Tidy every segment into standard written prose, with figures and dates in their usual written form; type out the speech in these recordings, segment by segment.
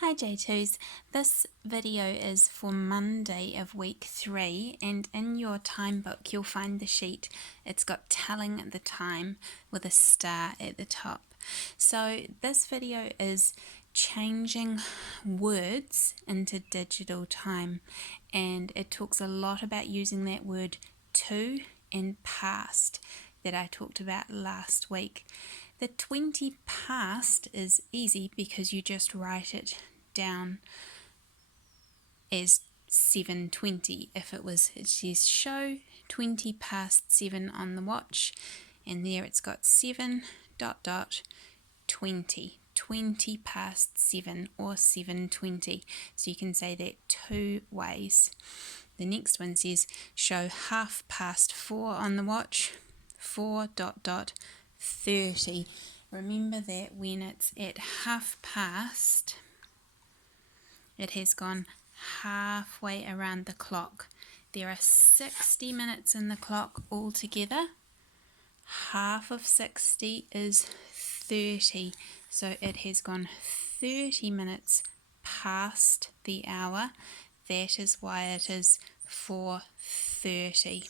Hi J2s, this video is for Monday of week 3 and in your time book you'll find the sheet. It's got telling the time with a star at the top. So this video is changing words into digital time, and it talks a lot about using that word to and past that I talked about last week. The 20 past is easy because you just write it down as 7:20. If it says show 20 past 7 on the watch, and there it's got 7 dot dot 20 past 7 or 7:20. So you can say that two ways. The next one says show half past 4 on the watch, 4 dot dot 30. Remember that when it's at half past, it has gone halfway around the clock. There are 60 minutes in the clock altogether. Half of 60 is 30, so it has gone 30 minutes past the hour. That is why it is 4:30.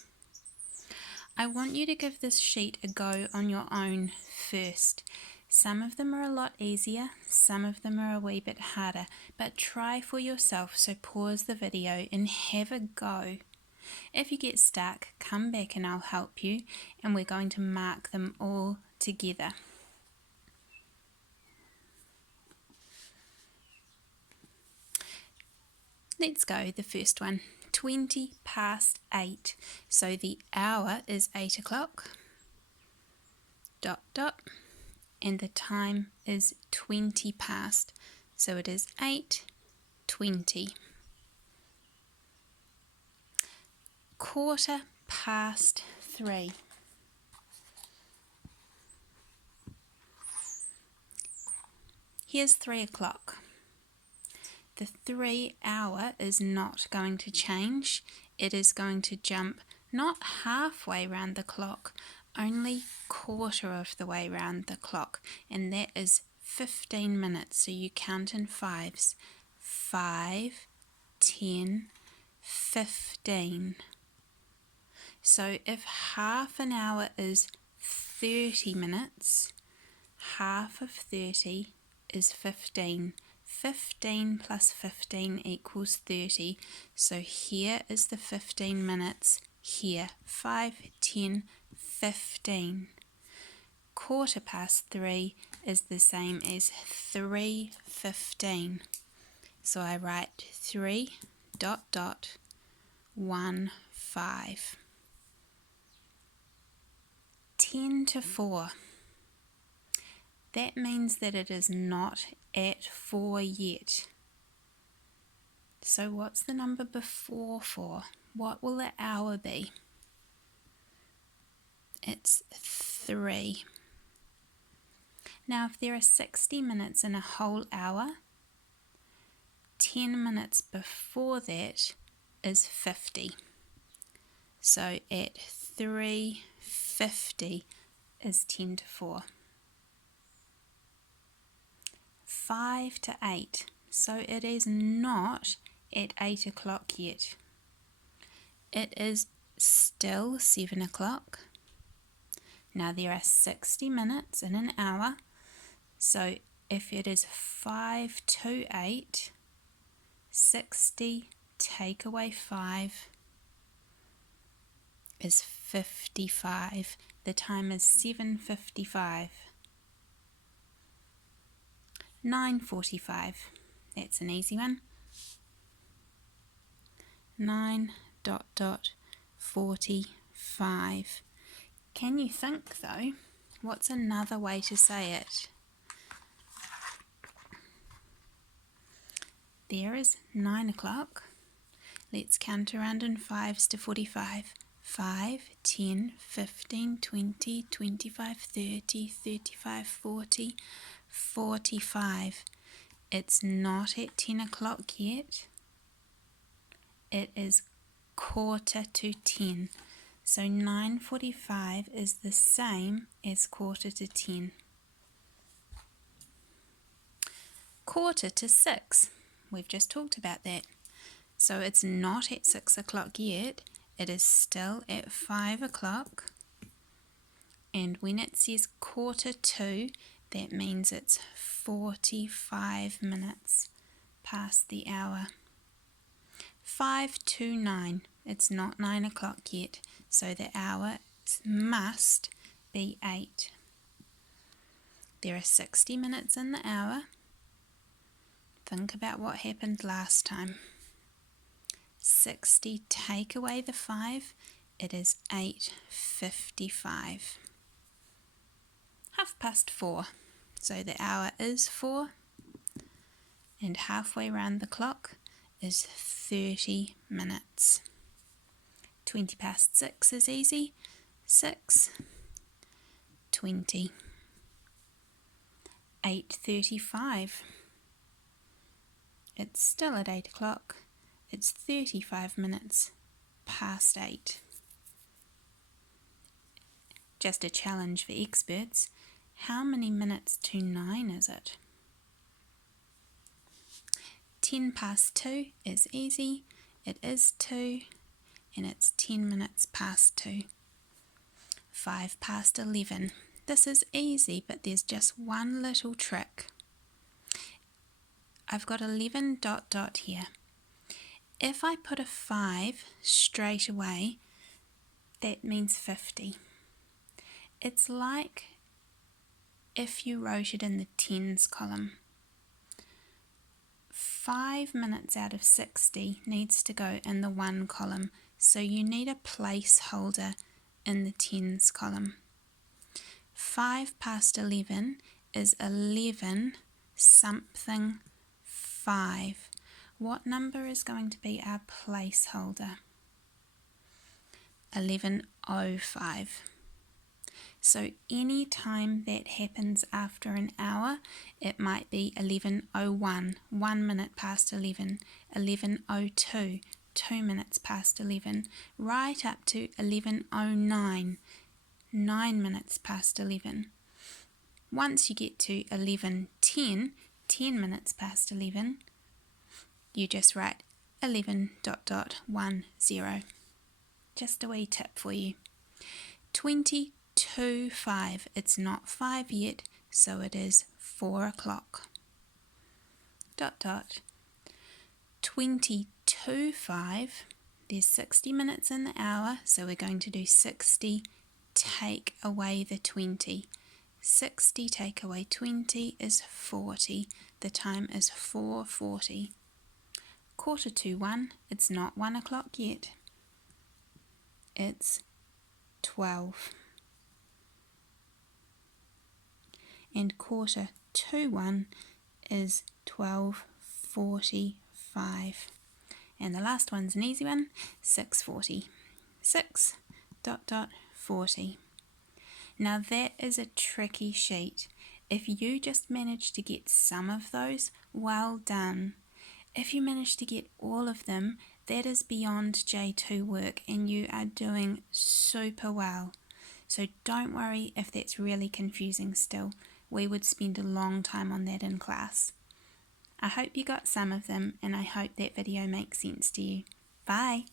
I want you to give this sheet a go on your own first. Some of them are a lot easier, some of them are a wee bit harder, but try for yourself, so pause the video and have a go. If you get stuck, come back and I'll help you, and we're going to mark them all together. Let's go, the first one. 20 past 8. So the hour is 8 o'clock. Dot dot. And the time is 20 past. So it is 8:20. Quarter past 3. Here's 3 o'clock. The 3 hour is not going to change. It is going to jump not halfway round the clock, only quarter of the way round the clock, and that is 15 minutes. So you count in fives. 5, 10, 15. So if half an hour is 30 minutes, half of 30 is 15. 15 plus 15 equals 30. So here is the 15 minutes here. 5, 10, 15. Quarter past 3 is the same as 3:15. So I write 3 dot dot 1 5. 10 to 4. That means that it is not at 4 yet. So what's the number before 4? What will the hour be? It's 3. Now if there are 60 minutes in a whole hour, 10 minutes before that is 50. So at 3:50 is 10 to 4. 5 to 8. So it is not at 8 o'clock yet. It is still 7 o'clock. Now there are 60 minutes in an hour. So if it is 5 to 8, 60 take away 5 is 55. The time is 7:55. 9:45. That's an easy one. 9 dot dot 45. Can you think though? What's another way to say it? There is 9 o'clock. Let's count around in fives to 45. 5, 10, 15, 20, 25, 30, 35, 40, 45. It's not at 10 o'clock yet. It is quarter to 10. So 9:45 is the same as quarter to 10. 5:45. We've just talked about that. So it's not at 6 o'clock yet. It is still at 5 o'clock. And when it says 1:45, that means it's 45 minutes past the hour. 5:29. It's not 9 o'clock yet, so the hour must be 8. There are 60 minutes in the hour. Think about what happened last time. 60, take away the 5, it is 8:55. 4:30. So the hour is 4, and halfway round the clock is 30 minutes. 6:20 is easy. 6:20. 8:35. It's still at 8 o'clock. It's 35 minutes past 8. Just a challenge for experts. How many minutes to 9 is it? 2:10 is easy. It is 2, and it's 10 minutes past 2. 11:05. This is easy, but there's just one little trick. I've got 11 ... here. If I put a 5 straight away, that means 50. It's like if you wrote it in the tens column. 5 minutes out of 60 needs to go in the 1 column, so you need a placeholder in the tens column. 11:05 is 11 something 5. What number is going to be our placeholder? 11:05. So any time that happens after an hour, it might be 11:01, 1 minute past 11, 11:02, 2 minutes past 11, right up to 11:09, 9 minutes past 11. Once you get to 11:10, 10 minutes past 11, you just write 11:10. Just a wee tip for you. 20:25. It's not 5 yet, so it is 4 o'clock. ... 20:25. There's 60 minutes in the hour, so we're going to do 60, take away the 20. 60 take away 20 is 40. The time is 4:40. 1:45. It's not 1 o'clock yet. It's 12. And 1:45 is 12:45. And the last one's an easy one, 6:40. 6:40. Now that is a tricky sheet. If you just manage to get some of those, well done. If you manage to get all of them, that is beyond J2 work and you are doing super well. So don't worry if that's really confusing still. We would spend a long time on that in class. I hope you got some of them and I hope that video makes sense to you. Bye!